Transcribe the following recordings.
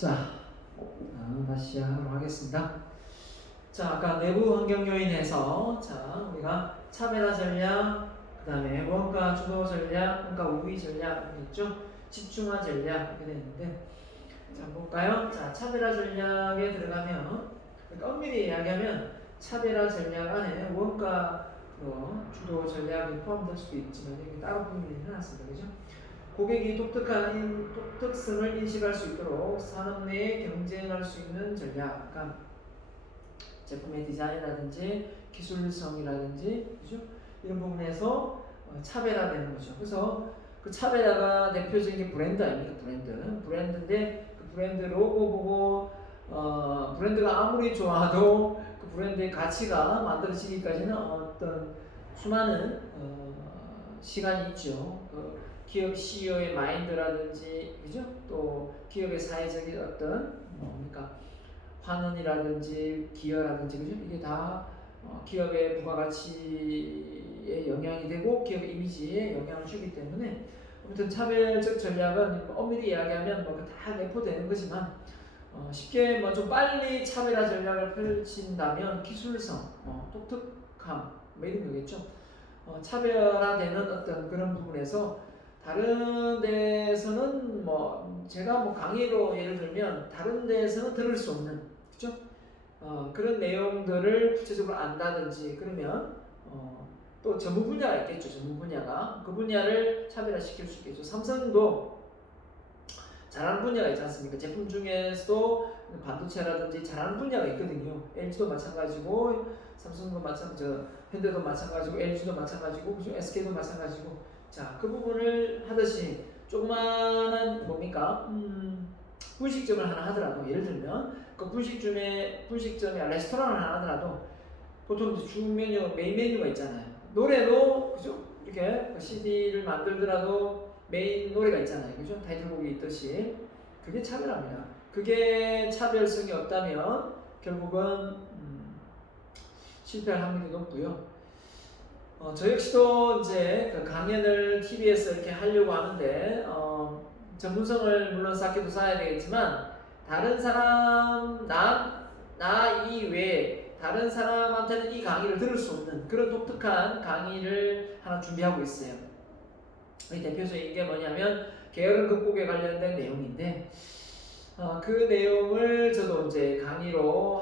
자, 다시 시작하도록 하겠습니다. 자, 아까 내부 환경 요인에서 우리가 차별화 전략, 그 다음에 원가 주도 전략, 원가 우위 전략 이렇게 있죠. 집중화 전략 이렇게 되는데, 자, 볼까요? 자, 차별화 전략에 들어가면, 그러니까 엄밀히 이야기하면 차별화 전략 안에 원가 주도 전략이 포함될 수도 있지만 이게 따로 분류를 해놨습니다. 그죠? 고객이 독특성을 인식할 수 있도록 산업 내에 경쟁할 수 있는 전략, 그러니까 제품의 디자인이라든지 기술성이라든지, 그죠? 이런 부분에서 차별화되는 거죠. 그래서 그 차별화가 대표적인 게 브랜드 아닙니까? 브랜드인데 그 브랜드 로고 보고 브랜드가 아무리 좋아도 그 브랜드의 가치가 만들어지기까지는 어떤 수많은 시간이 있죠. 기업 CEO의 마인드라든지, 그죠? 또 기업의 사회적인 어떤 뭡니까? 환원이라든지 기여라든지, 그죠? 이게 다 기업의 부가가치에 영향이 되고 기업의 이미지에 영향을 주기 때문에, 아무튼 차별적 전략은 엄밀히 이야기하면 다 내포되는 거지만, 쉽게 좀 빨리 차별화 전략을 펼친다면 기술성, 독특함 이런 거겠죠. 차별화되는 어떤 그런 부분에서 다른 데서는 제가 강의로 예를 들면 다른 데서는 들을 수 없는, 그죠? 그런 내용들을 구체적으로 안다든지 그러면 또 전문 분야가 있겠죠. 전문 분야가 그 분야를 차별화시킬 수 있겠죠. 삼성도 잘하는 분야가 있지 않습니까? 제품 중에서도 반도체라든지 잘하는 분야가 있거든요. LG도 마찬가지고, 삼성도 마찬가지고, 현대도 마찬가지고, LG도 마찬가지고, 그죠? SK도 마찬가지고. 자, 그 부분을 하듯이 조그마한 분식점을 하나 하더라도, 예를 들면 그 분식점이 레스토랑을 하나 하더라도 보통 이제 주 메뉴, 메인 메뉴가 있잖아요. 노래도 그죠? 이렇게 CD를 만들더라도 메인 노래가 있잖아요. 그죠? 타이틀곡이 있듯이. 그게 차별합니다. 그게 차별성이 없다면 결국은 실패할 확률이 높고요. 저 역시도 이제 그 강연을 TV에서 이렇게 하려고 하는데, 전문성을 물론 쌓기도 쌓아야 되겠지만, 다른 사람, 나 이외에 다른 사람한테는 이 강의를 들을 수 없는 그런 독특한 강의를 하나 준비하고 있어요. 이 대표적인 게 뭐냐면 게으름 극복에 관련된 내용인데, 그 내용을 저도 이제 강의로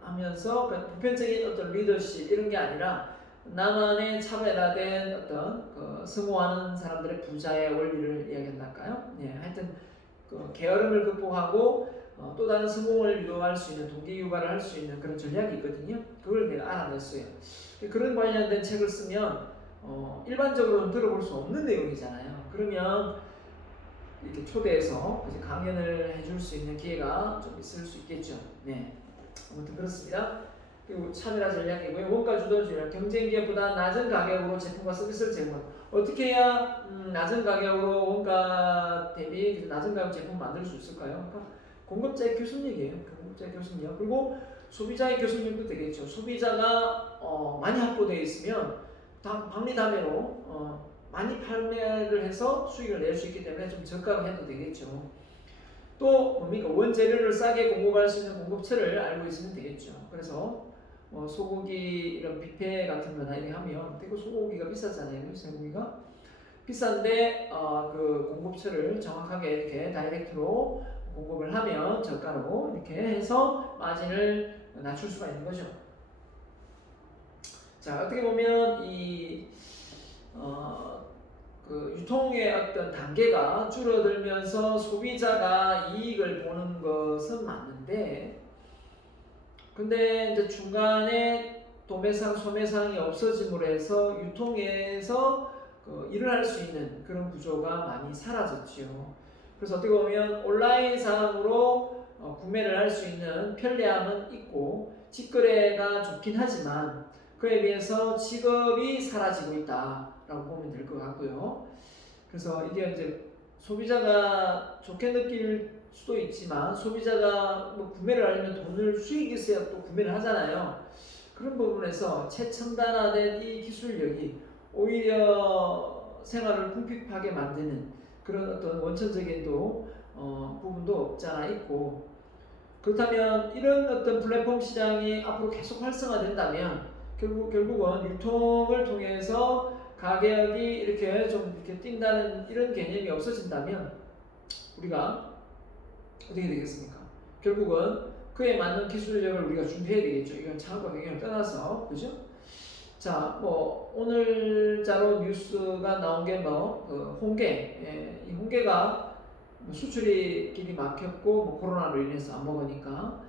하면서 보편적인 어떤 리더십 이런 게 아니라 나만의 차별화된 어떤 승호하는 사람들의 부자의 원리를 이야기한달까요? 예, 하여튼 게으름을 극복하고 또 다른 성공을 유도할 수 있는, 동기유발을 할 수 있는 그런 전략이 있거든요. 그걸 내가 알아냈어요. 그런 관련된 책을 쓰면 일반적으로는 들어볼 수 없는 내용이잖아요. 그러면 이렇게 초대해서 강연을 해줄 수 있는 기회가 좀 있을 수 있겠죠. 네, 아무튼 그렇습니다. 그리고 차별화 전략이고요. 원가 주도 전략, 경쟁 기업보다 낮은 가격으로 제품과 서비스를 제공하는. 어떻게 해야 낮은 가격으로 원가 대비 낮은 가격 제품 만들 수 있을까요? 그러니까 공급자의 교섭력이에요. 공급자의 교섭력. 그리고 소비자의 교섭력도 되겠죠. 소비자가 많이 확보되어 있으면 박리담회로 많이 판매를 해서 수익을 낼 수 있기 때문에 좀 저가로 해도 되겠죠. 또 원재료를 싸게 공급할 수 있는 공급처를 알고 있으면 되겠죠. 그래서 소고기 이런 뷔페 같은 거나 이렇게 하면 되게 소고기가 비싸잖아요. 소고기가 비싼데 그 공급처를 정확하게 이렇게 다이렉트로 공급을 하면 저가로 이렇게 해서 마진을 낮출 수가 있는 거죠. 자, 어떻게 보면 그 유통의 어떤 단계가 줄어들면서 소비자가 이익을 보는 것은 맞는데, 근데 이제 중간에 도매상, 소매상이 없어짐으로 해서 유통에서 일을 할 수 있는 그런 구조가 많이 사라졌죠. 그래서 어떻게 보면 온라인상으로 구매를 할 수 있는 편리함은 있고 직거래가 좋긴 하지만 그에 비해서 직업이 사라지고 있다라고 보면 될 것 같고요. 그래서 이게 이제 소비자가 좋게 느낄 수도 있지만 소비자가 구매를 하려면 수익이 있어야 또 구매를 하잖아요. 그런 부분에서 최첨단화된 이 기술력이 오히려 생활을 궁핍하게 만드는 그런 어떤 원천적인 또 부분도 없지 않아 있고, 그렇다면 이런 어떤 플랫폼 시장이 앞으로 계속 활성화된다면 결국은 유통을 통해서 가격이 이렇게 좀 이렇게 뛴다는 이런 개념이 없어진다면 우리가 어떻게 되겠습니까? 결국은 그에 맞는 기술력을 우리가 준비해야 되겠죠. 이건 창업과 경영을 떠나서, 그죠? 자, 뭐 오늘자로 뉴스가 나온 게 그 홍게, 이 홍게가 수출이 길이 막혔고 뭐 코로나로 인해서 안 먹으니까,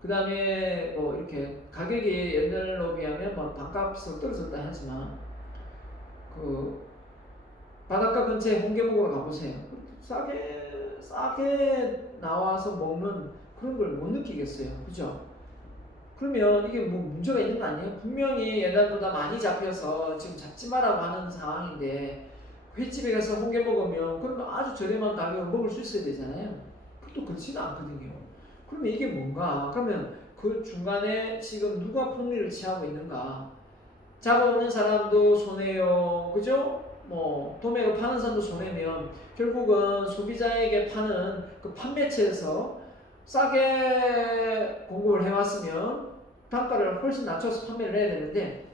그 다음에 뭐 이렇게 가격이 옛날로 비하면 뭐 반값으로 떨어졌다 하지만 그 바닷가 근처에 홍게 먹으러 가보세요. 싸게 나와서 먹는 그런 걸 못 느끼겠어요. 그죠? 그러면 이게 뭐 문제가 있는 거 아니에요? 분명히 옛날보다 많이 잡혀서 지금 잡지 마라고 하는 상황인데 횟집에 가서 홍게 먹으면 그러면 아주 저렴한 가격으로 먹을 수 있어야 되잖아요. 그것도 그렇지는 않거든요. 그러면 이게 뭔가? 그러면 그 중간에 지금 누가 폭리를 취하고 있는가? 잡아오는 사람도 손해요. 그죠? 뭐 도매로 파는 사람도 손해면 결국은 소비자에게 파는 그 판매처에서 싸게 공급을 해왔으면 단가를 훨씬 낮춰서 판매를 해야 되는데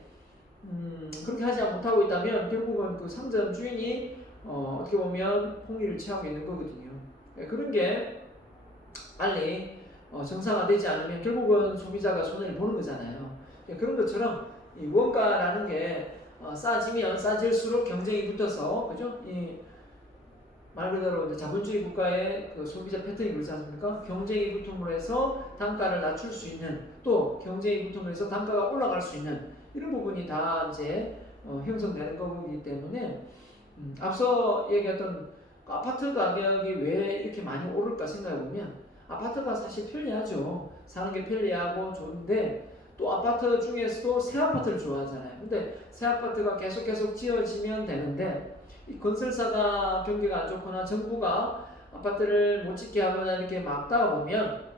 그렇게 하지 못하고 있다면 결국은 그 상점 주인이 어떻게 보면 폭리를 취하고 있는 거거든요. 그런 게 빨리 정상화되지 않으면 결국은 소비자가 손해를 보는 거잖아요. 그런 것처럼 이 원가라는 게 싸지면 싸질수록 경쟁이 붙어서, 그죠? 이 말 그대로 이제 자본주의 국가의 그 소비자 패턴이 그렇지 않습니까? 경쟁이 붙음으로 해서 단가를 낮출 수 있는, 또 경쟁이 붙음으로 해서 단가가 올라갈 수 있는 이런 부분이 다 이제 형성되는 거기 때문에 앞서 얘기했던 아파트 가격이 왜 이렇게 많이 오를까 생각해 보면 아파트가 사실 편리하죠. 사는 게 편리하고 좋은데 또 아파트 중에서도 새 아파트를 좋아하잖아요. 근데 새 아파트가 계속 지어지면 되는데 이 건설사가 경기가 안 좋거나 정부가 아파트를 못 짓게 하거나 이렇게 막다가 보면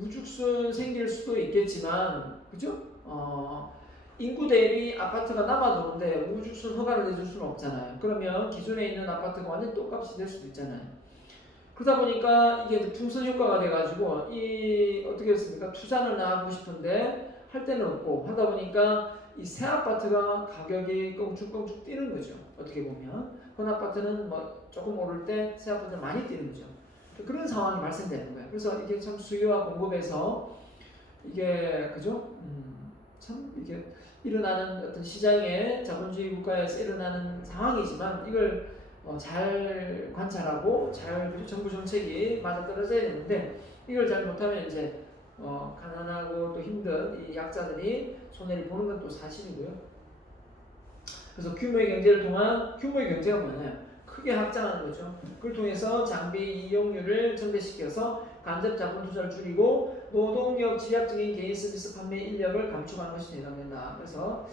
우죽순 생길 수도 있겠지만, 그죠? 인구 대비 아파트가 남아도는데 우죽순 허가를 내줄 수는 없잖아요. 그러면 기존에 있는 아파트가 완전 똑같이 될 수도 있잖아요. 그러다 보니까 이게 풍선 효과가 돼가지고 이 어떻게 됐습니까? 투자를 나가고 싶은데 할 데는 없고 하다 보니까 이 새 아파트가 가격이 껑충껑충 뛰는 거죠. 어떻게 보면 현 아파트는 뭐 조금 오를 때 새 아파트는 많이 뛰는 거죠. 그런 상황이 발생되는 거예요. 그래서 이게 참 수요와 공급에서 이게 그죠? 참 이게 일어나는 어떤 시장의 자본주의 국가에서 일어나는 상황이지만 이걸 잘 관찰하고 잘 정부 정책이 맞아떨어져야 되는데 이걸 잘 못하면 이제 가난하고 또 힘든 이 약자들이 손해를 보는 건 또 사실이고요. 그래서 규모의 경제를 통한 규모의 경제가 뭐냐면 크게 확장하는 거죠. 그걸 통해서 장비 이용률을 증대시켜서 간접 자본 투자를 줄이고 노동력 집약적인 개인 서비스 판매 인력을 감축하는 것이 해당된다. 그래서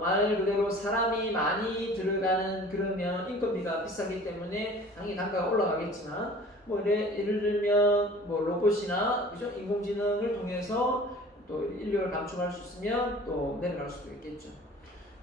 말 그대로 사람이 많이 들어가는 그러면 인건비가 비싸기 때문에 당연히 단가가 올라가겠지만 뭐 예를 들면 뭐 로봇이나 그죠? 인공지능을 통해서 또 인력을 감축할 수 있으면 또 내려갈 수도 있겠죠.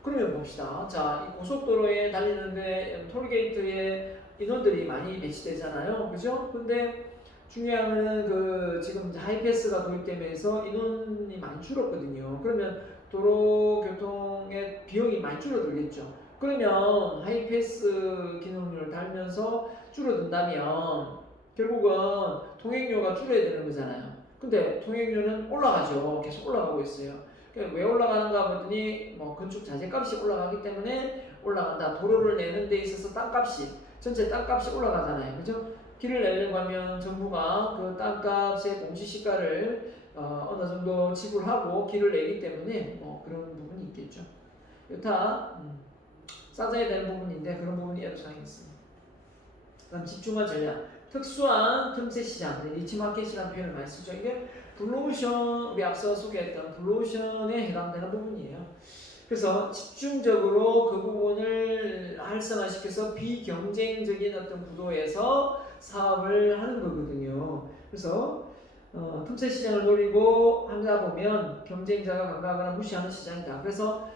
그러면 봅시다. 자, 이 고속도로에 달리는데 톨게이트에 인원들이 많이 배치되잖아요. 그죠? 근데 중요한 거는 그 지금 하이패스가 도입되면서 인원이 많이 줄었거든요. 그러면 도로교통의 비용이 많이 줄어들겠죠. 그러면 하이패스 기능을 달면서 줄어든다면 결국은 통행료가 줄어야 되는 거잖아요. 근데 통행료는 올라가죠. 계속 올라가고 있어요. 왜 올라가는가 봤더니 뭐 건축 자재값이 올라가기 때문에 올라간다. 도로를 내는 데 있어서 땅값이 전체 땅값이 올라가잖아요. 그죠? 길을 내려고 하면 정부가 그 땅값의 공시시가를 어느 정도 지불하고 길을 내기 때문에 뭐 그런 부분이 있겠죠. 여타 싸져야 되는 부분인데 그런 부분이 애로사항이 있습니다. 그다음 집중화 전략, 특수한 틈새 시장, 니치 마켓이라는 표현을 많이 쓰죠. 이게 블루오션, 우리 앞서 소개했던 블루오션에 해당되는 부분이에요. 그래서 집중적으로 그 부분을 활성화시켜서 비경쟁적인 어떤 구도에서 사업을 하는 거거든요. 그래서 틈새 시장을 노리고 하다 보면 경쟁자가 강하거나 무시하는 시장이다. 그래서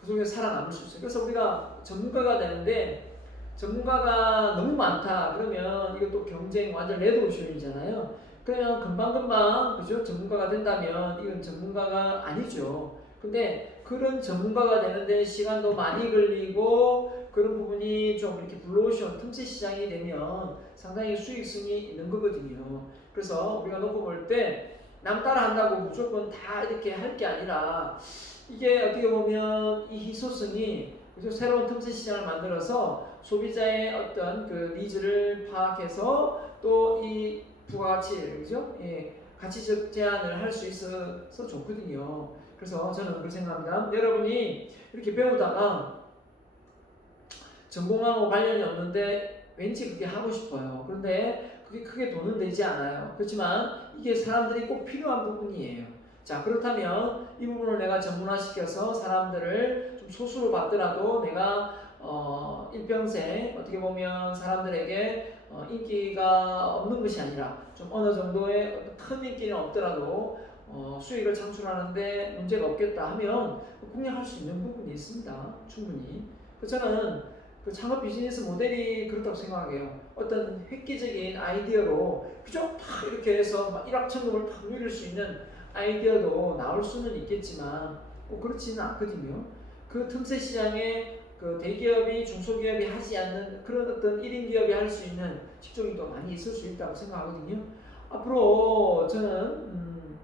그 속에서 살아남을 수 있어요. 그래서 우리가 전문가가 되는데 전문가가 너무 많다 그러면 이것도 경쟁 완전 레드오션이잖아요. 그러면 금방금방 그죠? 전문가가 된다면 이건 전문가가 아니죠. 근데 그런 전문가가 되는데 시간도 많이 걸리고 그런 부분이 좀 이렇게 블루오션 틈새 시장이 되면 상당히 수익성이 있는 거거든요. 그래서 우리가 놓고 볼 때 남 따라 한다고 무조건 다 이렇게 할 게 아니라 이게 어떻게 보면 이 희소성이 그죠? 새로운 틈새 시장을 만들어서 소비자의 어떤 그 니즈를 파악해서 또 이 부가가치를 그죠? 예, 가치적 제한을 할 수 있어서 좋거든요. 그래서 저는 그렇게 생각합니다. 여러분이 이렇게 배우다가 전공하고 관련이 없는데 왠지 그게 하고 싶어요. 그런데 그게 크게 돈은 되지 않아요. 그렇지만 이게 사람들이 꼭 필요한 부분이에요. 자, 그렇다면 이 부분을 내가 전문화시켜서 사람들을 좀 소수로 받더라도 내가 일평생 어떻게 보면 사람들에게 인기가 없는 것이 아니라 좀 어느 정도의 큰 인기는 없더라도 수익을 창출하는데 문제가 없겠다 하면 공략할 수 있는 부분이 있습니다. 충분히. 저는 그 창업 비즈니스 모델이 그렇다고 생각해요. 어떤 획기적인 아이디어로 그죠? 탁 이렇게 해서 막 일확천금을 탁 누릴 수 있는 아이디어도 나올 수는 있겠지만 꼭 그렇지는 않거든요. 그 틈새 시장에 그 대기업이 중소기업이 하지 않는 그런 어떤 1인 기업이 할 수 있는 직종이 또 많이 있을 수 있다고 생각하거든요. 앞으로 저는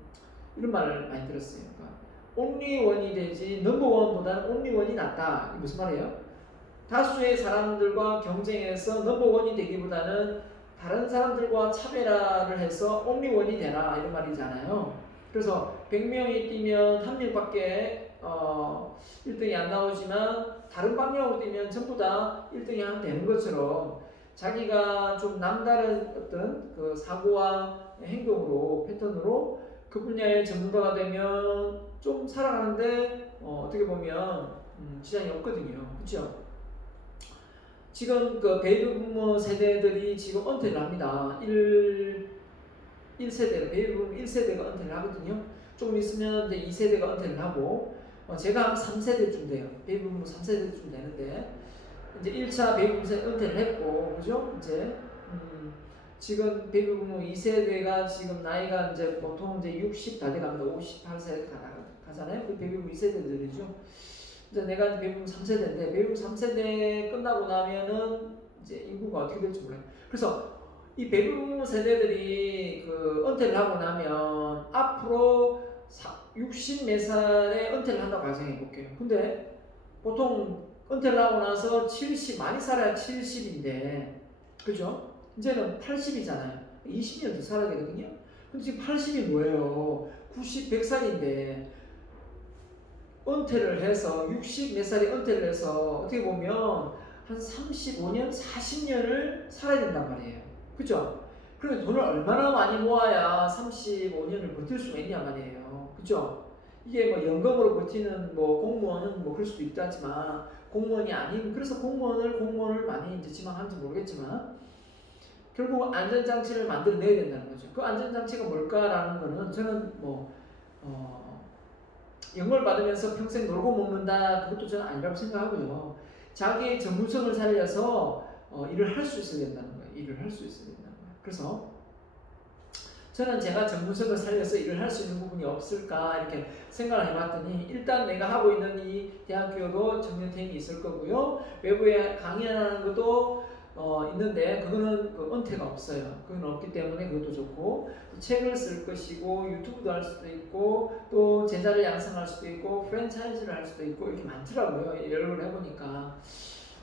이런 말을 많이 들었어요. 그러니까 온리원이 되지 넘버원보다는 온리원이 낫다. 이게 무슨 말이에요? 다수의 사람들과 경쟁해서 넘버원이 되기보다는 다른 사람들과 차별화를 해서 온리원이 되라 이런 말이잖아요. 그래서 100명이 뛰면 한 명밖에 1등이 안 나오지만 다른 방향으로 뛰면 전부 다 1등이 하면 되는 것처럼 자기가 좀 남다른 어떤 그 사고와 행동으로 패턴으로 그 분야의 전문가가 되면 좀 살아가는데 어떻게 보면 지장이 없거든요. 그렇죠? 지금 그 베이비 부모 세대들이 지금 은퇴를 합니다. 1세대, 베이비 부모 1세대가 은퇴를 하거든요. 조금 있으면 이제 2세대가 은퇴를 하고, 제가 한 3세대쯤 돼요. 베이비 부모 3세대쯤 되는데, 이제 1차 베이비 부모 은퇴를 했고, 그죠? 이제, 지금 베이비 부모 2세대가 지금 나이가 이제 보통 이제 60 다 돼갑니다. 58세 가잖아요. 그 베이비 부모 2세대들이죠. 이제 내가 배움 3세대인데 배움 3세대 끝나고 나면은 이제 인구가 어떻게 될지 몰라요. 그래서 이 배움 세대들이 그 은퇴를 하고 나면 앞으로 60 몇 살에 은퇴를 한다고 가정해 볼게요. 근데 보통 은퇴를 하고 나서 70 많이 살아야 70인데 그죠? 이제는 80이잖아요. 20년 더 살아야 되거든요. 근데 지금 80이 뭐예요? 90, 100살인데 은퇴를 해서 60 몇 살에 은퇴를 해서 어떻게 보면 한 35년, 40년을 살아야 된단 말이에요. 그죠? 그러면 돈을 얼마나 많이 모아야 35년을 버틸 수가 있냐 말이에요. 그죠? 이게 뭐 연금으로 버티는 뭐 공무원은 뭐 그럴 수도 있다지만 공무원이 아닌 그래서 공무원을 많이 이제 지망하는지 모르겠지만 결국 안전장치를 만들어내야 된다는 거죠. 그 안전장치가 뭘까라는 거는 저는 뭐 연금을 받으면서 평생 놀고 먹는다 그것도 저는 아니라고 생각하고요. 자기의 전문성을 살려서 일을 할 수 있어야 된다는 거예요. 일을 할 수 있어야 된다는 거예요. 그래서 저는 제가 전문성을 살려서 일을 할 수 있는 부분이 없을까 이렇게 생각을 해봤더니 일단 내가 하고 있는 이 대학교도 정년퇴임이 있을 거고요. 외부에 강연하는 것도 있는데 그거는 그 은퇴가 없어요. 그건 없기 때문에 그것도 좋고 책을 쓸 것이고 유튜브도 할 수도 있고 또 제자를 양성할 수도 있고 프랜차이즈를 할 수도 있고 이렇게 많더라고요. 여러 걸 해보니까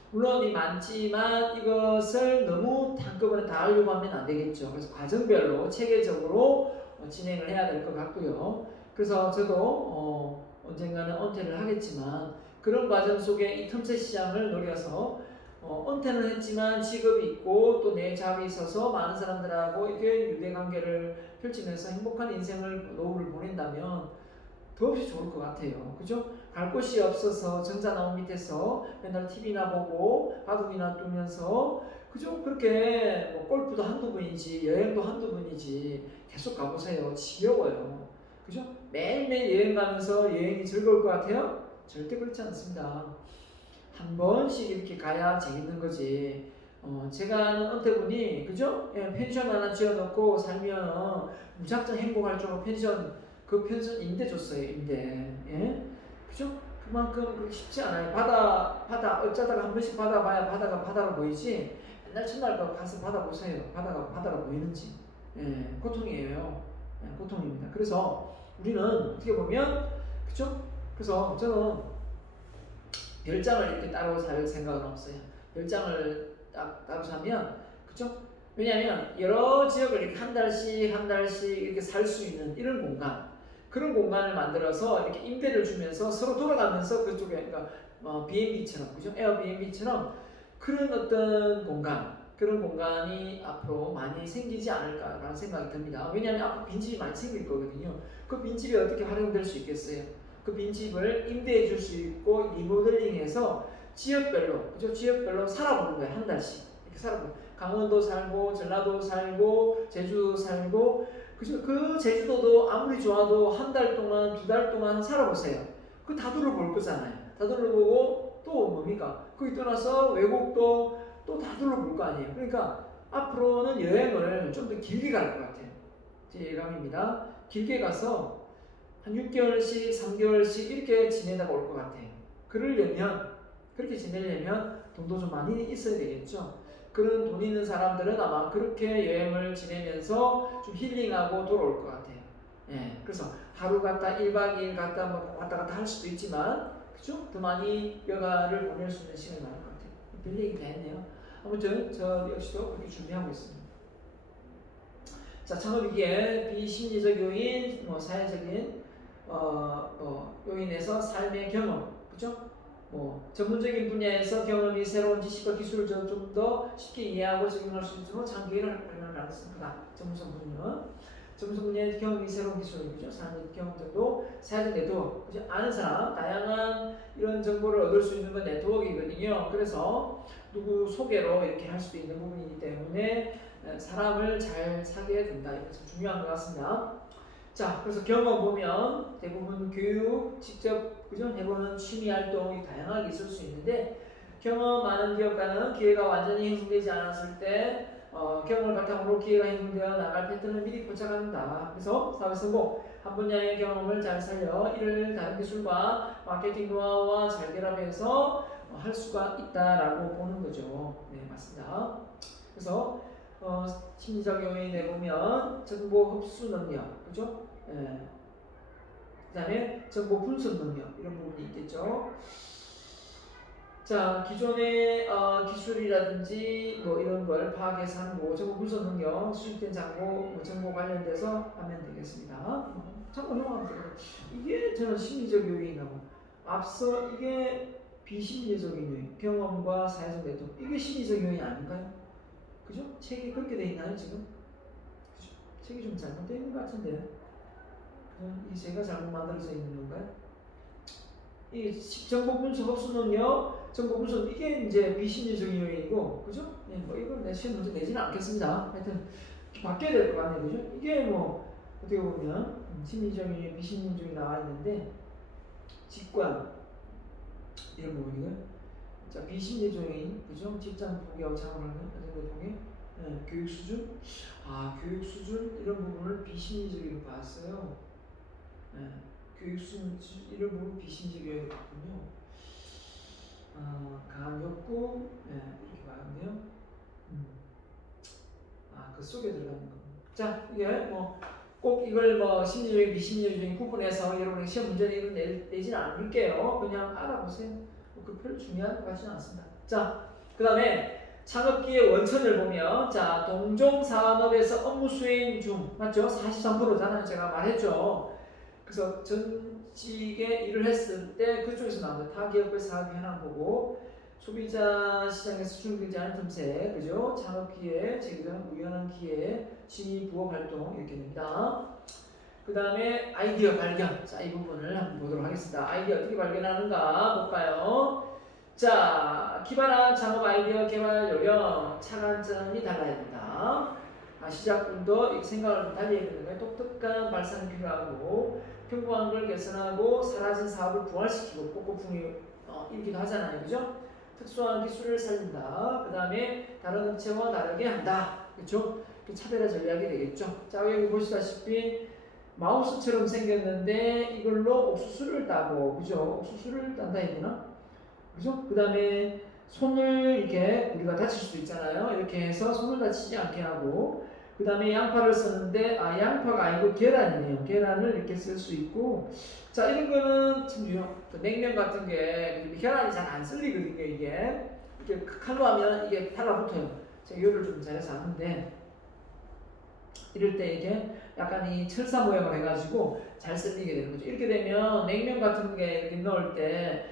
물론 이 많지만 이것을 너무 한꺼번에 다 하려고 하면 안 되겠죠. 그래서 과정별로 체계적으로 진행을 해야 될 것 같고요. 그래서 저도 언젠가는 은퇴를 하겠지만 그런 과정 속에 이 틈새 시장을 노려서 은퇴는 했지만 직업이 있고 또 내 잡이 있어서 많은 사람들하고 이렇게 유대관계를 펼치면서 행복한 인생을 노후를 보낸다면 더없이 좋을 것 같아요. 그죠? 갈 곳이 없어서 정자나무 밑에서 맨날 TV나 보고 바둑이나 두면서 그죠? 그렇게 뭐 골프도 한두 번이지 여행도 한두 번이지 계속 가보세요. 지겨워요. 그죠? 매일매일 여행 가면서 여행이 즐거울 것 같아요? 절대 그렇지 않습니다. 한 번씩 이렇게 가야 재밌는 거지. 제가 아는 은퇴분이 그죠? 예, 펜션 하나 지어놓고 살면 무작정 행복할 정도 그 펜션 임대 줬어요, 임대. 예? 그죠? 그만큼 그렇게 쉽지 않아요. 바다 어쩌다가 한 번씩 바다 봐야 바다가 보이지. 옛날 첫날 가서 바다 보세요. 바다가 보이는지. 예, 고통이에요. 예, 고통입니다. 그래서 우리는 어떻게 보면 그죠? 그래서 저는 별장을 이렇게 따로 살 생각은 없어요. 별장을 따로 사면 그죠? 왜냐하면 여러 지역을 이렇게 한 달씩 이렇게 살 수 있는 이런 공간, 그런 공간을 만들어서 이렇게 임대를 주면서 서로 돌아가면서 그쪽에 그러니까 B&B처럼 그죠? 에어비앤비처럼 그런 어떤 그런 공간이 앞으로 많이 생기지 않을까라는 생각이 듭니다. 왜냐하면 앞으로 빈집이 많이 생길 거거든요. 그 빈집이 어떻게 활용될 수 있겠어요? 그 빈집을 임대해 줄 수 있고 리모델링해서 지역별로 그죠? 지역별로 살아보는 거예요. 한 달씩 이렇게 살아보는. 강원도 살고 전라도 살고 제주도 살고 그죠? 그 제주도도 아무리 좋아도 한 달 동안 두 달 동안 살아보세요. 그 다 둘러볼 거잖아요. 다 둘러보고 또 뭡니까? 거기 떠나서 외국도 또 다 둘러볼 거 아니에요. 그러니까 앞으로는 여행을 좀 더 길게 갈 것 같아요. 제 예감입니다. 길게 가서 한 6개월씩, 3개월씩 이렇게 지내다가 올 것 같아요. 그렇게 지내려면 돈도 좀 많이 있어야 되겠죠. 그런 돈 있는 사람들은 아마 그렇게 여행을 지내면서 좀 힐링하고 돌아올 것 같아요. 예, 그래서 하루 갔다 1박 2일 갔다 뭐 왔다 갔다 할 수도 있지만, 그죠? 더 많이 여가를 보낼 수 있는 시간이 많을 것 같아요. 별 얘기 다 했네요. 아무튼 저 역시도 그렇게 준비하고 있습니다. 자, 창업위기에 비심리적 요인, 사회적인 요인에서 삶의 경험, 그죠? 전문적인 분야에서 경험이 새로운 지식과 기술을 좀 더 쉽게 이해하고 적용할 수 있도록 장기를 활용할 가능성이 크다. 전문성 분야의 경험이 새로운 기술, 그죠? 삶의 경험들도 사회적 네트워크, 그죠? 아는 사람, 다양한 이런 정보를 얻을 수 있는 건 네트워크이거든요. 그래서 누구 소개로 이렇게 할 수도 있는 부분이기 때문에 사람을 잘 사귀어야 된다. 이게 참 중요한 것 같습니다. 자, 그래서 경험 보면 대부분 교육, 직접 그죠? 해보는 취미 활동이 다양하게 있을 수 있는데 경험 많은 기업가는 기회가 완전히 형성되지 않았을 때 경험을 바탕으로 기회가 형성되어 나갈 패턴을 미리 포착한다. 그래서 사회 성공, 한 분야의 경험을 잘 살려 이를 다른 기술과 마케팅 노하우와 잘 결합해서 할 수가 있다라고 보는 거죠. 네, 맞습니다. 그래서 심리적 요인에 보면 정보 흡수 능력, 그죠? 예. 그 다음에 정보 분석 능력 이런 부분이 있겠죠. 자, 기존의 기술이라든지 이런 걸 파악해서 하는 거, 정보 분석 능력, 수집된 정보 관련돼서 하면 되겠습니다. 참고 넘어가면 돼요. 이게 저는 심리적 요인이라고. 앞서 이게 비심리적인 요인, 경험과 사회적 네트워크, 이게 심리적 요인 아닌가요? 그죠? 책이 그렇게 돼 있나요, 지금? 그죠? 책이 좀 잘못되어 있는 것 같은데요. 이 제가 잘못 만들어져 있는 건가요? 이 정보 분석 흡수는요, 정보 분석 이게 이제 비심리적인 요인이고, 그죠? 네, 이건 내 시험 문제 내지는 않겠습니다. 하여튼 바뀌어야 될 것 같네요, 그죠? 이게 어떻게 보면 심리적인 비심리적인 나와 있는데 직관 이런 부분이고요. 자, 비심리적인 그죠? 직장 포기하고 창업하는 어떤 통해 교육 수준, 교육 수준 이런 부분을 비심리적으로 봤어요. 교육 수준 이런 부분 비심리적으로 봤군요. 강한 욕구, 이렇게 봤는데요. 그 속에 들어가는 거. 자, 이게 꼭 이걸 심리적인 비심리적인 구분해서 여러분의 시험 문제를 내지는 않을게요. 그냥 알아보세요. 그 별로 중요한 것 같지는 않습니다. 자, 그 다음에 창업기의 원천을 보면, 자, 동종산업에서 업무 수행 중, 맞죠? 43%잖아요. 제가 말했죠. 그래서 전직에 일을 했을 때 그쪽에서 나온 타 기업의 사업 현황 보고, 소비자 시장에서 수준되지 않은 틈새, 그죠? 창업기회, 제휴되는 우연한 기회, 취미 부업 활동 이렇게 됩니다. 그 다음에 아이디어 발견. 자, 이 부분을 한번 보도록 하겠습니다. 아이디어 어떻게 발견하는가 볼까요? 자, 기발한 창업 아이디어 개발 요령, 차관점이 달라야 된다. 시작부터 생각을 좀 달리 해야 되는 거예요. 독특한 발상이 필요하고, 평범한 걸 개선하고, 사라진 사업을 부활시키고, 꽃고풍이 일기도 하잖아요. 그죠? 특수한 기술을 살린다. 그 다음에 다른 업체와 다르게 한다. 그렇죠? 차별화 전략이 되겠죠. 자, 여기 보시다시피 마우스처럼 생겼는데 이걸로 옥수수를 따고, 그죠? 옥수수를 딴다 했구나. 그죠? 그 다음에 손을 이렇게 우리가 다칠 수도 있잖아요. 이렇게 해서 손을 다치지 않게 하고, 그 다음에 양파를 쓰는데 양파가 아니고 계란이네요. 계란을 이렇게 쓸 수 있고, 자, 이런 거는 참 유용. 냉면 같은 게 계란이 잘 안 쓸리거든요. 이게 이렇게 칼로 하면 이게 달라붙어요. 제가 이거를 좀 잘해서 아는데, 이럴 때 이게 약간 이 철사 모양을 해가지고 잘 쓸리게 되는 거죠. 이렇게 되면 냉면 같은 게 이렇게 넣을 때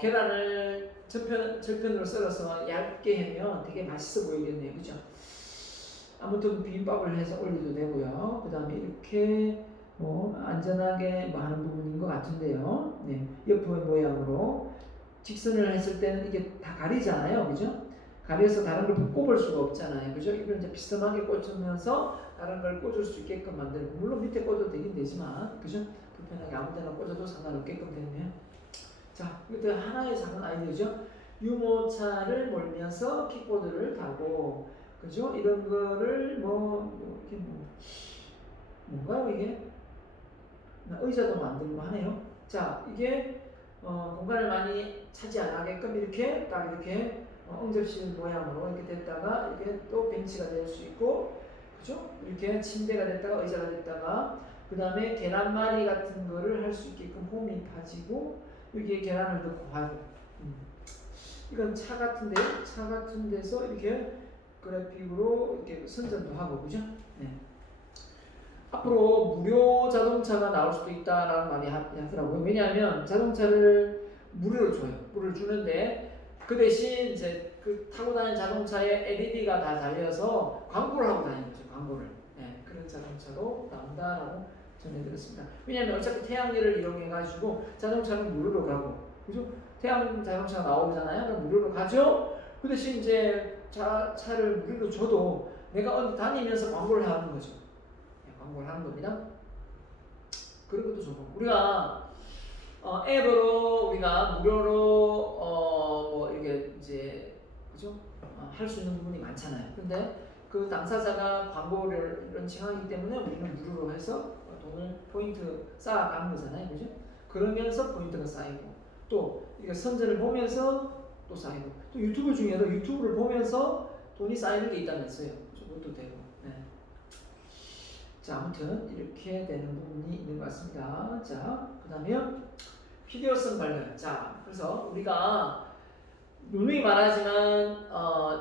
계란을 절편으로 썰어서 얇게 하면 되게 맛있어 보이겠네요. 그죠? 아무튼 비빔밥을 해서 올려도 되고요. 그 다음에 이렇게 안전하게 하는 부분인 것 같은데요. 네, 옆의 모양으로 직선을 했을 때는 이게 다 가리잖아요. 그죠? 가려서 다른 걸 꼽을 수가 없잖아요. 그죠? 이걸 이제 비스듬하게 꽂으면서 다른 걸 꽂을 수 있게끔 만들고, 물론 밑에 꽂아도 되긴 되지만, 그죠? 불편하게 아무 데나 꽂아도 상관없게끔 되면. 자, 이것도 하나의 작은 아이디어죠. 유모차를 몰면서 킥보드를 타고, 그죠? 이런 거를 이렇게 뭔가요 이게? 의자도 만들고 하네요. 자, 이게 공간을 많이 차지 안 하게끔 이렇게 딱 이렇게 응접실 모양으로 이렇게 됐다가 이렇게 또 벤치가 될 수 있고, 그죠? 이렇게 침대가 됐다가 의자가 됐다가, 그 다음에 계란말이 같은 거를 할 수 있게끔 홈이 파지고, 여기에 계란을 넣고 하고. 이건 차 같은데요? 차 같은 데서 이렇게 그래픽으로 이렇게 선전도 하고, 그죠? 네. 앞으로 무료 자동차가 나올 수도 있다라는 말이 하더라고요. 왜냐하면 자동차를 무료로 줘요. 무료로 주는데 그 대신 이제 그 타고 다니는 자동차에 LED가 다 달려서 광고를 하고 다니는 거죠. 광고를. 네, 그런 자동차로 나온다라고 전해드렸습니다. 왜냐하면 어차피 태양열을 이용해가지고 자동차는 무료로 가고, 그죠? 태양 자동차가 나오잖아요. 그럼 무료로 가죠. 그 대신 이제 차를 무료로 줘도 내가 어디 다니면서 광고를 하는 거죠. 광고를 하는 겁니다. 그런 것도 좋고, 우리가 앱으로 우리가 무료로 이게 이제 그죠? 할 수 있는 부분이 많잖아요. 근데 그 당사자가 광고를 런칭하기 때문에 우리는 무료로 해서 돈을 포인트 쌓아가는 거잖아요. 그죠? 그러면서 포인트가 쌓이고, 또 이게 선전을 보면서 또 쌓이고, 또 유튜브 중에도 유튜브를 보면서 돈이 쌓이는 게 있다면서요. 그것도 되고. 네. 자, 아무튼 이렇게 되는 부분이 있는 것 같습니다. 자, 그 다음에 필요성 발견. 자, 그래서 우리가 누누이 말하지만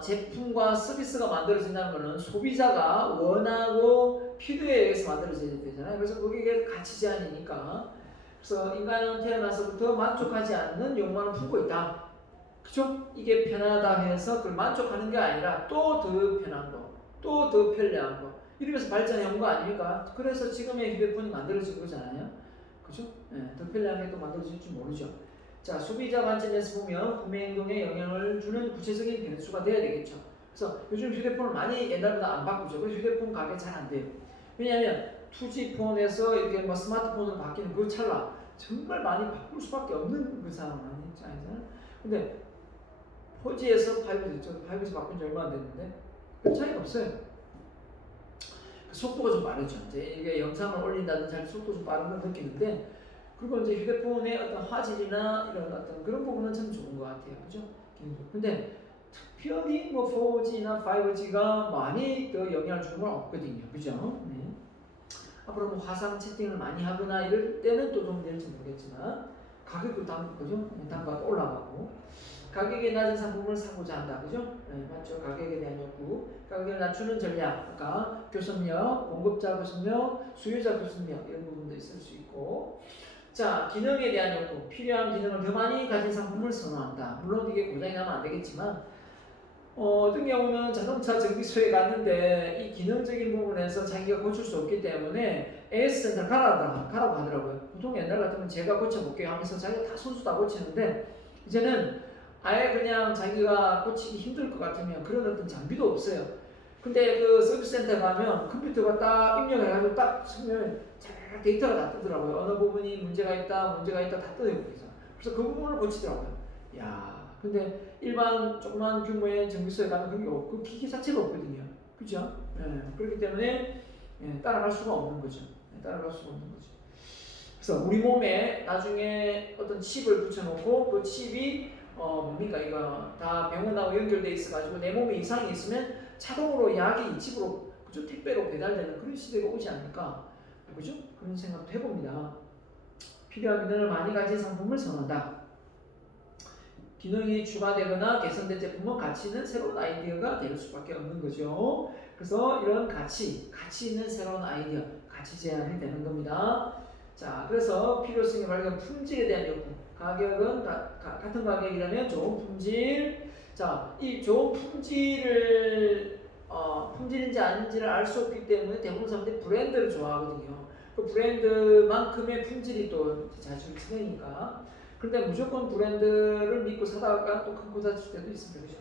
제품과 서비스가 만들어진다는 것은 소비자가 원하고 필요에 의해서 만들어져야 되잖아요. 그래서 그게 가치 제한이니까. 그래서 인간은 태어나서부터 만족하지 않는 욕망을 품고 있다. 그죠? 이게 편하다 해서 그걸 만족하는 게 아니라 또 더 편한 거, 또 더 편리한 거, 이러면서 발전해 온 거 아닙니까? 그래서 지금의 휴대폰이 만들어진 거잖아요. 그죠? 네, 더 편리하게 또 만들어질지 모르죠. 자, 소비자 관점에서 보면 구매 행동에 영향을 주는 구체적인 변수가 돼야 되겠죠. 그래서 요즘 휴대폰을 많이 옛날보다 안 바꾸죠. 그래서 휴대폰 가격이 잘 안 돼요. 왜냐하면 2G 폰에서 이렇게 스마트폰으로 바뀌는 그 찰나 정말 많이 바꿀 수밖에 없는 그 상황 아니잖아요. 근데 4G에서 5G 됐죠. 5G 바꾼 지 얼마 안 됐는데 별 차이가 없어요. 속도가 좀 빠르죠. 이제 이게 영상을 올린다든지 할 속도 좀 빠른 걸 느끼는데, 그리고 이제 휴대폰의 어떤 화질이나 이런 어떤 그런 부분은 참 좋은 것 같아요. 그죠? 근데 특별히 4G나 5G가 많이 더 영향을 주는 건 없거든요. 그죠? 네. 앞으로 화상 채팅을 많이 하거나 이럴 때는 또 좀 될지 모르겠지만, 가격도 그죠? 단가가 올라가고, 가격이 낮은 상품을 사고자 한다. 그죠? 네, 맞죠? 가격에 대한 욕구. 가격을 낮추는 전략. 그러니까 교섭력, 공급자 교섭력, 수요자 교섭력, 이런 부분도 있을 수 있고. 자, 기능에 대한 욕구. 필요한 기능을 더 많이 가진 상품을 선호한다. 물론 이게 고장이 나면 안 되겠지만, 어떤 경우는 자동차 정비소에 갔는데 이 기능적인 부분에서 자기가 고칠 수 없기 때문에 AS 센터 가라고 하더라고요. 보통 옛날 같으면 제가 고쳐볼게요 하면서 자기가 다 손수 다 고치는데, 이제는 아예 그냥 자기가 고치기 힘들 것 같으면 그런 어떤 장비도 없어요. 근데 그 서비스 센터 가면 컴퓨터가 딱 입력해가지고 딱 치면 잘 데이터가 다 뜨더라고요. 어느 부분이 문제가 있다 다 뜨더라고요. 그래서 그 부분을 고치더라고요. 야, 근데 일반 조그만 규모의 정비소에 가면 그게 없고 기계 자체가 없거든요. 그죠? 그렇기 때문에 따라갈 수가 없는 거죠. 따라갈 수가 없는 거죠. 그래서 우리 몸에 나중에 어떤 칩을 붙여놓고 그 칩이 뭡니까 이거 다 병원하고 연결돼 있어가지고 내 몸에 이상이 있으면 자동으로 약이 이 칩으로 그죠? 택배로 배달되는 그런 시대가 오지 않을까, 그죠? 그런 생각도 해봅니다. 필요한 기능을 많이 가진 상품을 선호한다. 기능이 추가되거나 개선된 제품은 가치 있는 새로운 아이디어가 될 수밖에 없는 거죠. 그래서 이런 가치 있는 새로운 아이디어, 가치 제한이 되는 겁니다. 자, 그래서 필요성이 발견 품질에 대한 욕구. 가격은 같은 가격이라면 좋은 품질. 자, 이 좋은 품질을 품질인지 아닌지를 알 수 없기 때문에 대부분 사람들이 브랜드를 좋아하거든요. 그 브랜드만큼의 품질이 또 자주 치니까. 그런데 무조건 브랜드를 믿고 사다가 또 큰 코 다칠 때도 있습니다. 그죠?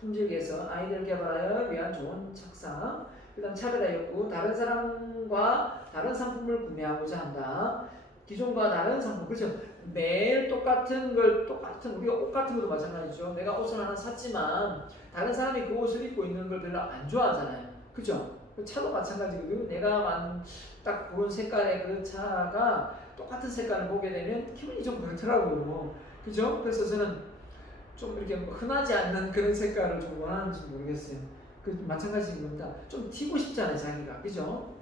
품질 개선, 아이디어를 개발하여 위한 좋은 착상. 그다음 차별화 욕구, 다른 사람과 다른 상품을 구매하고자 한다. 기존과 다른 상품, 그렇죠? 매일 똑같은 우리가 옷 같은 것도 마찬가지죠. 내가 옷을 하나 샀지만 다른 사람이 그 옷을 입고 있는 걸 별로 안 좋아하잖아요. 그죠? 차도 마찬가지거든요. 내가 딱 본 색깔의 그 차가 똑같은 색깔을 보게 되면 기분이 좀 그렇더라고요. 그죠? 그래서 저는 좀 이렇게 흔하지 않는 그런 색깔을 좀 원하는지 모르겠어요. 그 마찬가지인 겁니다. 좀 튀고 싶잖아요, 자기가. 그죠?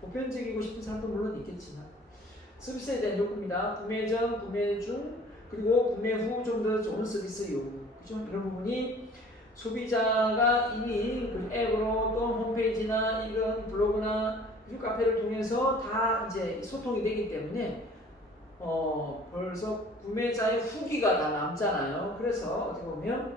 보편적이고 싶은 사람도 물론 있겠지만. 서비스에 대한 욕구입니다. 구매 전, 구매 중, 그리고 구매 후 좀 더 좋은 서비스 요구. 그죠? 이런 부분이 소비자가 이미 그 앱으로 또 홈페이지나 이런 블로그나 카페를 통해서 다 이제 소통이 되기 때문에 벌써 구매자의 후기가 다 남잖아요. 그래서 어떻게 보면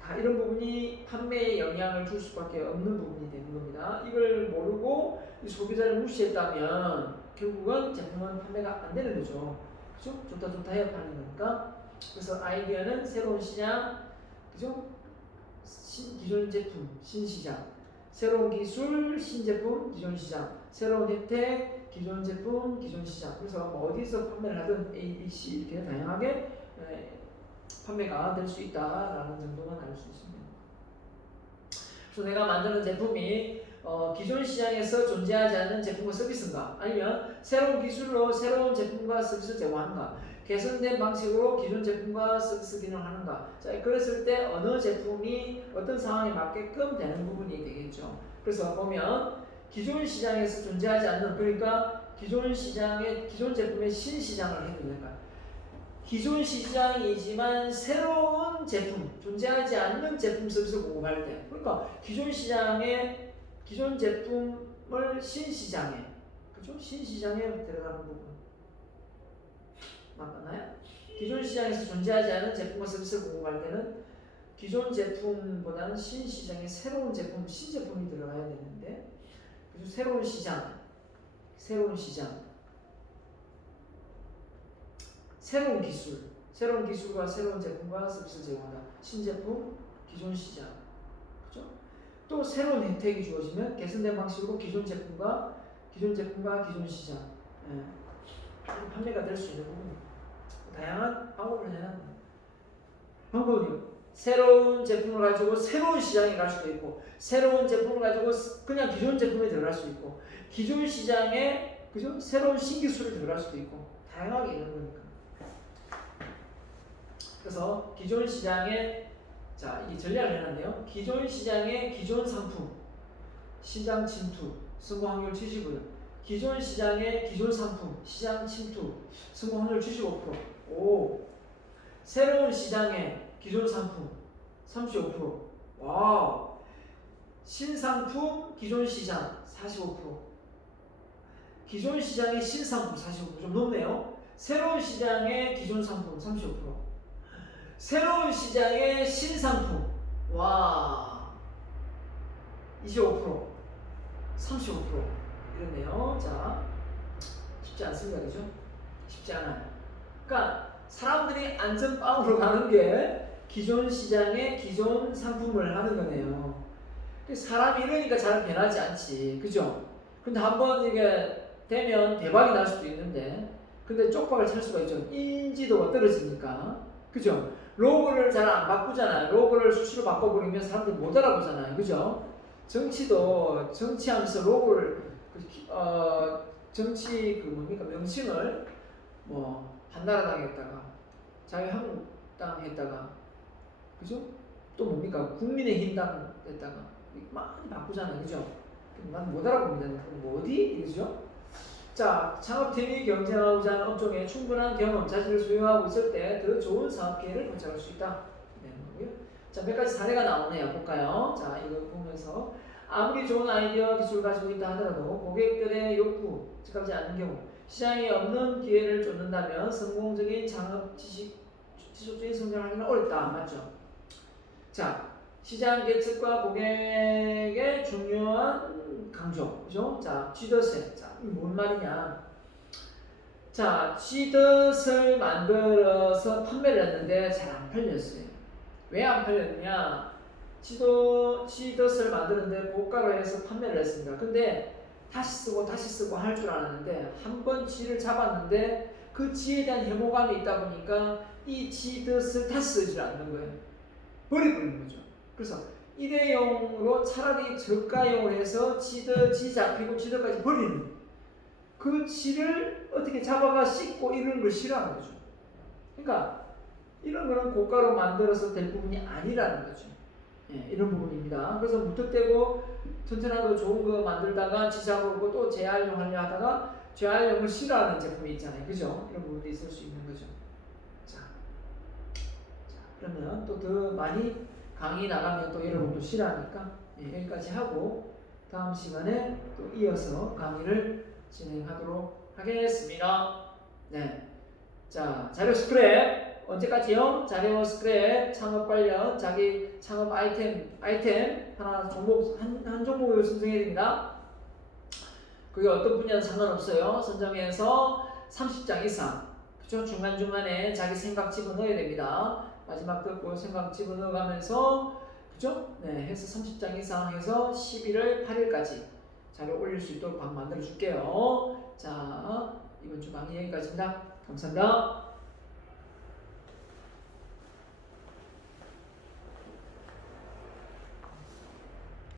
다 이런 부분이 판매에 영향을 줄 수밖에 없는 부분이 되는 겁니다. 이걸 모르고 소비자를 무시했다면 결국은 제품은 판매가 안 되는 거죠. 그죠? 좋다 해야 파는 거니까. 그래서 아이디어는 새로운 시장, 그죠? 기존 제품, 신시장, 새로운 기술, 신제품, 기존 시장, 새로운 혜택, 기존 제품, 기존 시장. 그래서 어디서 판매를 하든 A, B, C 이렇게 다양하게 판매가 될 수 있다라는 정도만 알 수 있습니다. 그래서 내가 만드는 제품이 기존 시장에서 존재하지 않는 제품과 서비스인가, 아니면 새로운 기술로 새로운 제품과 서비스를 제공하는가, 개선된 방식으로 기존 제품과 서비스 기능을 하는가. 자, 그랬을 때 어느 제품이 어떤 상황에 맞게끔 되는 부분이 되겠죠. 그래서 보면 기존 시장에서 존재하지 않는, 그러니까 기존 시장의 기존 제품의 신시장을 해도 될까요? 기존 시장이지만 새로운 제품, 존재하지 않는 제품 서비스를 공급할 때, 그러니까 기존 시장에 기존 제품을 신시장에, 그죠? 신시장에 들어가는 부분 맞나요? 기존 시장에서 존재하지 않은 제품과 서비스를 공급할 때는 기존 제품보다는 신시장에 새로운 제품, 신제품이 들어가야 되는데, 그죠? 새로운 시장, 새로운 기술, 새로운 기술과 새로운 제품과 서비스를 제공한다. 신제품, 기존 시장, 그죠? 또 새로운 혜택이 주어지면 개선된 방식으로 기존 제품과 기존 시장, 판매가 될 수 있는 부분. 다양한 방법을 해놨네요. 방법은요. 새로운 제품을 가지고 새로운 시장에 갈 수도 있고, 새로운 제품을 가지고 그냥 기존 제품에 들어갈 수도 있고, 기존 시장에 그죠? 새로운 신기술을 들어갈 수도 있고, 다양하게 있는 거니까. 그래서 기존 시장에, 자, 이 전략을 해놨네요. 기존 시장의 기존 상품, 시장 침투, 성공 확률 75%. 기존 시장의 기존 상품, 시장 침투, 성공 확률 75%. 오. 새로운 시장의 기존 상품, 35%. 와우. 신상품, 기존 시장, 45%. 기존 시장의 신상품, 45%. 좀 높네요. 새로운 시장의 기존 상품, 35%. 새로운 시장의 신상품, 와, 25%, 35% 이렇네요. 자, 쉽지 않습니다, 그죠? 쉽지 않아요. 그러니까 사람들이 안전빵으로 가는 게 기존 시장의 기존 상품을 하는 거네요. 사람이 이러니까 잘 변하지 않지, 그죠? 근데 한번 이게 되면 대박이 날 수도 있는데, 근데 쪽박을 찰 수가 있죠. 인지도가 떨어지니까, 그죠? 로고를 잘 안 바꾸잖아요. 로고를 수시로 바꿔버리면 사람들이 못 알아보잖아요. 그죠? 정치도 정치하면서 로고를 정치 그 뭡니까 명칭을 뭐 한나라당 했다가 자유한국당 했다가 그죠? 또 뭡니까 국민의힘당 했다가 많이 바꾸잖아요. 그죠? 난 못 알아봅니다. 뭐 어디? 그죠? 자, 창업 대비 경쟁하고자 하는 업종에 충분한 경험, 자질을 소유하고 있을 때 더 좋은 사업 기회를 포착할 수 있다. 자, 몇 가지 사례가 나오네요. 볼까요? 자, 이거 보면서 아무리 좋은 아이디어 기술을 가지고 있다 하더라도 고객들의 욕구, 즉하지 않는 경우 시장에 없는 기회를 쫓는다면 성공적인 창업 지속적인 성장을 하기는 어렵다. 맞죠? 자, 시장 계측과 고객의 중요한 강조, 그죠? 자, 쥐덫에, 자, 이 뭔 말이냐? 자, 쥐덫을 만들어서 판매를 했는데 잘 안 팔렸어요. 왜 안 팔렸냐? 쥐덫을 만드는데 고가로 해서 판매를 했습니다. 근데 다시 쓰고 할 줄 알았는데 한 번 쥐를 잡았는데 그 쥐에 대한 혐오감이 있다 보니까 이 쥐덫을 다시 쓰지 않는 거예요. 버려버리는 거죠. 그래서 일회용으로 차라리 저가용을 해서 쥐 잡히고 쥐들까지 버리는 그 쥐를 어떻게 잡아가 씻고 이런 걸 싫어하는 거죠. 그러니까 이런 거는 고가로 만들어서 될 부분이 아니라는 거죠. 예, 이런 부분입니다. 그래서 무턱대고 튼튼한 거 좋은 거 만들다가 쥐 잡아오고 또 재활용 하려 하다가 재활용을 싫어하는 제품이 있잖아요. 그죠? 이런 부분도 있을 수 있는 거죠. 자 그러면 또 더 많이 강의 나가면 또 여러분도 싫어하니까 여기까지 하고 다음 시간에 또 이어서 강의를 진행하도록 하겠습니다. 네. 자, 자료 스크랩 언제까지요? 자료 스크랩 창업 관련 자기 창업 아이템 하나 종목 한 종목을 선정해야 됩니다. 그게 어떤 분야는 상관없어요. 선정해서 30장 이상 그죠? 중간중간에 자기 생각 집어넣어야 됩니다. 마지막 듣고 생각 집어넣어가면서 그죠? 네, 해서 30장 이상 해서 11월 8일까지 자료 올릴 수 있도록 방 만들어 줄게요. 자, 이번 주 강의 여기까지입니다. 감사합니다.